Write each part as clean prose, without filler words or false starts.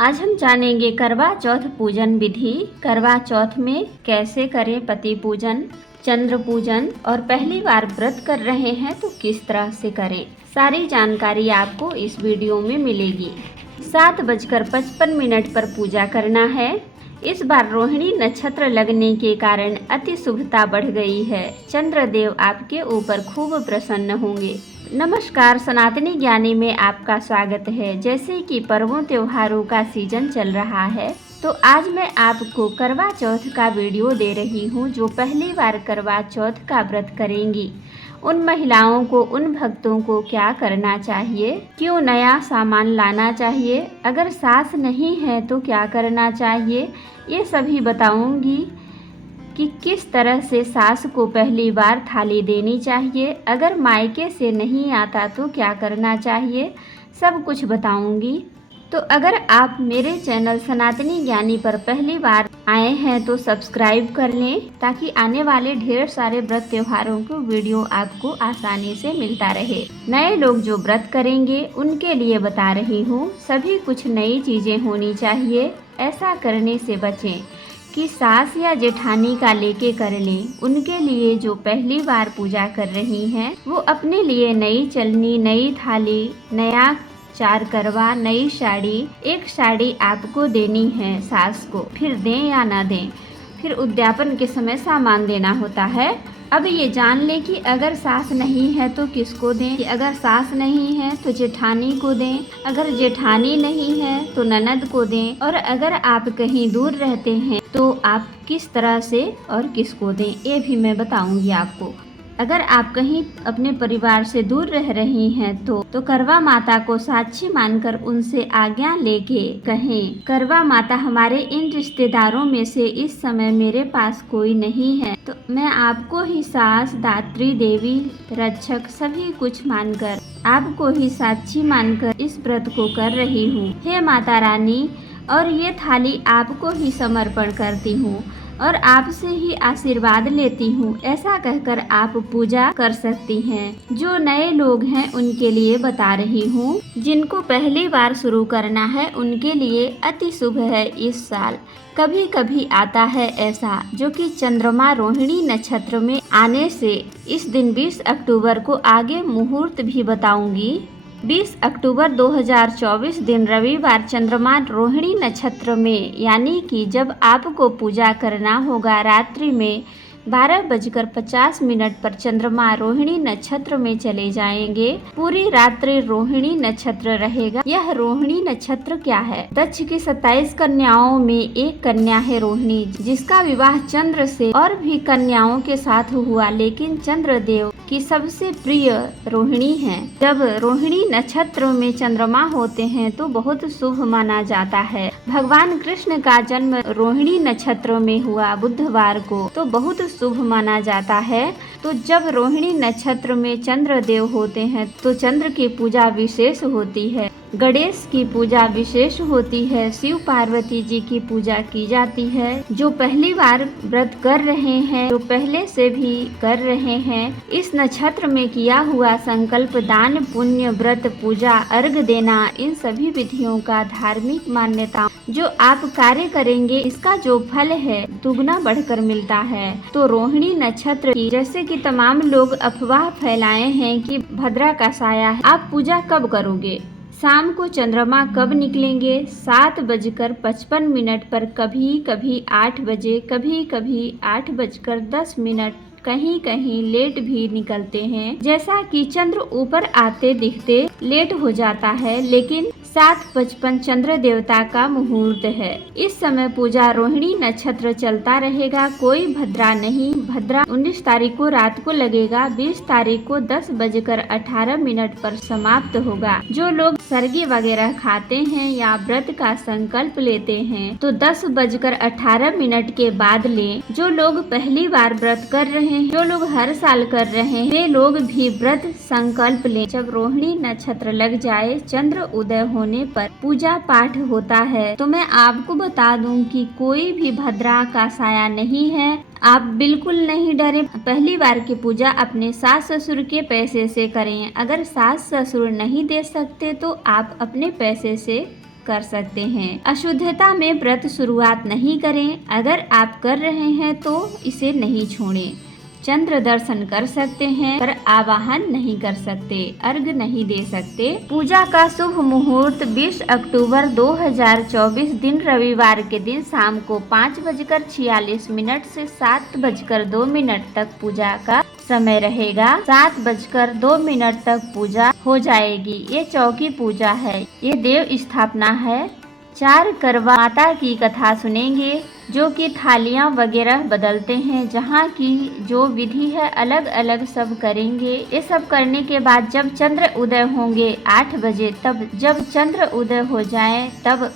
आज हम जानेंगे करवा चौथ पूजन विधि। करवा चौथ में कैसे करें पति पूजन, चंद्र पूजन और पहली बार व्रत कर रहे हैं तो किस तरह से करें। सारी जानकारी आपको इस वीडियो में मिलेगी। 7:55 पर पूजा करना है। इस बार रोहिणी नक्षत्र लगने के कारण अति शुभता बढ़ गई है। चंद्रदेव आपके ऊपर खूब प्रसन्न होंगे। नमस्कार, सनातनी ज्ञानी में आपका स्वागत है। जैसे कि पर्वों त्योहारों का सीजन चल रहा है तो आज मैं आपको करवा चौथ का वीडियो दे रही हूँ जो पहली बार करवा चौथ का व्रत करेंगी। उन महिलाओं को, उन भक्तों को क्या करना चाहिए, क्यों नया सामान लाना चाहिए, अगर सास नहीं है तो क्या करना चाहिए, ये सभी बताऊंगी कि किस तरह से सास को पहली बार थाली देनी चाहिए, अगर मायके से नहीं आता तो क्या करना चाहिए, सब कुछ बताऊंगी। तो अगर आप मेरे चैनल सनातनी ज्ञानी पर पहली बार आए हैं तो सब्सक्राइब कर लें ताकि आने वाले ढेर सारे व्रत त्योहारों को वीडियो आपको आसानी से मिलता रहे। नए लोग जो व्रत करेंगे उनके लिए बता रही हूँ, सभी कुछ नई चीजें होनी चाहिए। ऐसा करने से बचें कि सास या जेठानी का लेके कर लें। उनके लिए जो पहली बार पूजा कर रही हैं वो अपने लिए नई चलनी, नई थाली, नया 4 करवा, नई साड़ी, एक साड़ी आपको देनी है सास को, फिर दें या ना दें। फिर उद्यापन के समय सामान देना होता है। अब ये जान लें कि अगर सास नहीं है तो किसको दें, कि अगर सास नहीं है तो जेठानी को दें, अगर जेठानी नहीं है तो ननद को दें, और अगर आप कहीं दूर रहते हैं तो आप किस तरह से और किसको दें ये भी मैं बताऊंगी आपको। अगर आप कहीं अपने परिवार से दूर रह रही हैं तो करवा माता को साक्षी मानकर उनसे आज्ञा लेके कहें, करवा माता हमारे इन रिश्तेदारों में से इस समय मेरे पास कोई नहीं है तो मैं आपको ही सास, दात्री, देवी, रक्षक सभी कुछ मानकर, आपको ही साक्षी मानकर इस व्रत को कर रही हूँ। हे माता रानी, और ये थाली आपको ही समर्पण करती हूँ और आपसे ही आशीर्वाद लेती हूँ, ऐसा कहकर आप पूजा कर सकती हैं। जो नए लोग हैं उनके लिए बता रही हूँ, जिनको पहली बार शुरू करना है उनके लिए अति शुभ है इस साल। कभी कभी आता है ऐसा जो कि चंद्रमा रोहिणी नक्षत्र में आने से इस दिन 20 अक्टूबर को आगे मुहूर्त भी बताऊंगी। 20 अक्टूबर 2024 दिन रविवार चंद्रमा रोहिणी नक्षत्र में, यानी कि जब आपको पूजा करना होगा रात्रि में 12:50 पर चंद्रमा रोहिणी नक्षत्र में चले जाएंगे। पूरी रात्रि रोहिणी नक्षत्र रहेगा। यह रोहिणी नक्षत्र क्या है? दक्ष की 27 कन्याओं में एक कन्या है रोहिणी, जिसका विवाह चंद्र से और भी कन्याओं के साथ हुआ, लेकिन चंद्रदेव की सबसे प्रिय रोहिणी है। जब रोहिणी नक्षत्र में चंद्रमा होते हैं तो बहुत शुभ माना जाता है। भगवान कृष्ण का जन्म रोहिणी नक्षत्र में हुआ बुधवार को, तो बहुत शुभ माना जाता है। तो जब रोहिणी नक्षत्र में चंद्रदेव होते हैं तो चंद्र की पूजा विशेष होती है, गणेश की पूजा विशेष होती है, शिव पार्वती जी की पूजा की जाती है। जो पहली बार व्रत कर रहे हैं, जो पहले से भी कर रहे हैं, इस नक्षत्र में किया हुआ संकल्प, दान, पुण्य, व्रत, पूजा, अर्घ देना, इन सभी विधियों का धार्मिक मान्यता जो आप कार्य करेंगे इसका जो फल है दुगना बढ़कर मिलता है। तो रोहिणी नक्षत्र की, जैसे कि तमाम लोग अफवाह फैलाए हैं कि भद्रा का साया है, आप पूजा कब करोगे? शाम को चंद्रमा कब निकलेंगे? 7:55 पर, कभी कभी 8 बजे, कभी कभी 8:10, कहीं कहीं लेट भी निकलते हैं। जैसा कि चंद्र ऊपर आते दिखते लेट हो जाता है, लेकिन 7:55 चंद्र देवता का मुहूर्त है। इस समय पूजा रोहिणी नक्षत्र चलता रहेगा, कोई भद्रा नहीं। भद्रा 19 तारीख को रात को लगेगा, 20 तारीख को 10:18 पर समाप्त होगा। जो लोग सरगी वगैरह खाते हैं या व्रत का संकल्प लेते हैं तो 10:18 के बाद लें। जो लोग पहली बार व्रत कर रहे हैं, जो लोग हर साल कर रहे हैं, वे लोग भी व्रत संकल्प लें। जब रोहिणी नक्षत्र लग जाए, चंद्र उदय होने पर पूजा पाठ होता है। तो मैं आपको बता दूं कि कोई भी भद्रा का साया नहीं है। आप बिल्कुल नहीं डरें। पहली बार की पूजा अपने सास ससुर के पैसे से करें। अगर सास ससुर नहीं दे सकते तो आप अपने पैसे से कर सकते हैं। अशुद्धता में व्रत शुरुआत नहीं करें। अगर आप कर रहे हैं तो इसे नहीं छोड़ें। चंद्र दर्शन कर सकते हैं पर आवाहन नहीं कर सकते, अर्घ्य नहीं दे सकते। पूजा का शुभ मुहूर्त 20 अक्टूबर 2024 दिन रविवार के दिन शाम को 5:46 से 7:02 तक पूजा का समय रहेगा। 7:02 तक पूजा हो जाएगी। ये चौकी पूजा है, ये देव स्थापना है। 4 करवा माता की कथा सुनेंगे जो कि थालियां वगैरह बदलते हैं, जहाँ की जो विधि है अलग अलग सब करेंगे। ये सब करने के बाद जब चंद्र उदय होंगे 8 बजे, तब जब चंद्र उदय हो जाए तब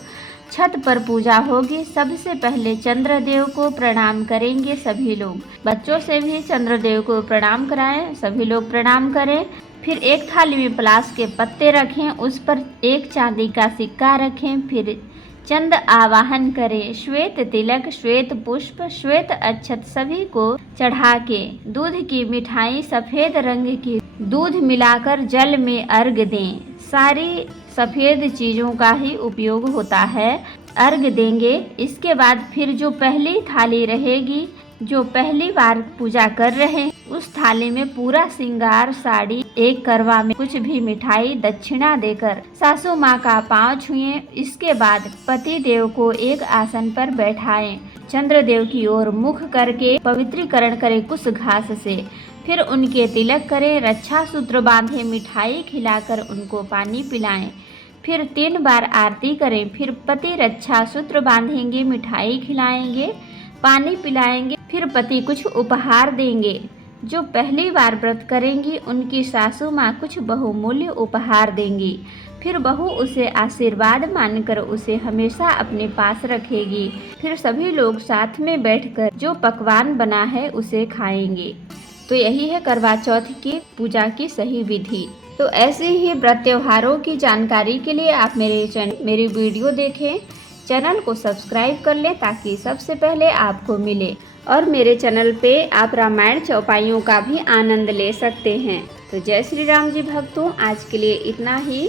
छत पर पूजा होगी। सबसे पहले चंद्रदेव को प्रणाम करेंगे सभी लोग। बच्चों से भी चंद्रदेव को प्रणाम कराएं, सभी लोग प्रणाम करें। फिर एक थाली में पलाश के पत्ते रखें, उस पर एक चांदी का सिक्का रखें। फिर चंद आवाहन करें। श्वेत तिलक, श्वेत पुष्प, श्वेत अक्षत सभी को चढ़ा के दूध की मिठाई, सफेद रंग की दूध मिलाकर जल में अर्घ दें। सारी सफेद चीजों का ही उपयोग होता है। अर्घ देंगे। इसके बाद फिर जो पहली थाली रहेगी, जो पहली बार पूजा कर रहे हैं, उस थाली में पूरा श्रृंगार साड़ी, एक करवा में कुछ भी मिठाई दक्षिणा देकर सासू माँ का पांव छुएं। इसके बाद पति देव को एक आसन पर बैठाएं। चंद्रदेव की ओर मुख करके पवित्रीकरण करें कुछ घास से। फिर उनके तिलक करें, रक्षा सूत्र बांधे, मिठाई खिलाकर उनको पानी पिलाएं। फिर 3 बार आरती करें। फिर पति रक्षा सूत्र बांधेंगे, मिठाई खिलाएंगे, पानी पिलाएंगे। फिर पति कुछ उपहार देंगे। जो पहली बार व्रत करेंगी उनकी सासू माँ कुछ बहुमूल्य उपहार देंगी। फिर बहू उसे आशीर्वाद मानकर उसे हमेशा अपने पास रखेगी। फिर सभी लोग साथ में बैठकर जो पकवान बना है उसे खाएंगे। तो यही है करवा चौथ की पूजा की सही विधि। तो ऐसे ही व्रत त्योहारों की जानकारी के लिए आप मेरी वीडियो देखें, चैनल को सब्सक्राइब कर लें ताकि सबसे पहले आपको मिले। और मेरे चैनल पे आप रामायण चौपाइयों का भी आनंद ले सकते हैं। तो जय श्री राम जी भक्तों, आज के लिए इतना ही।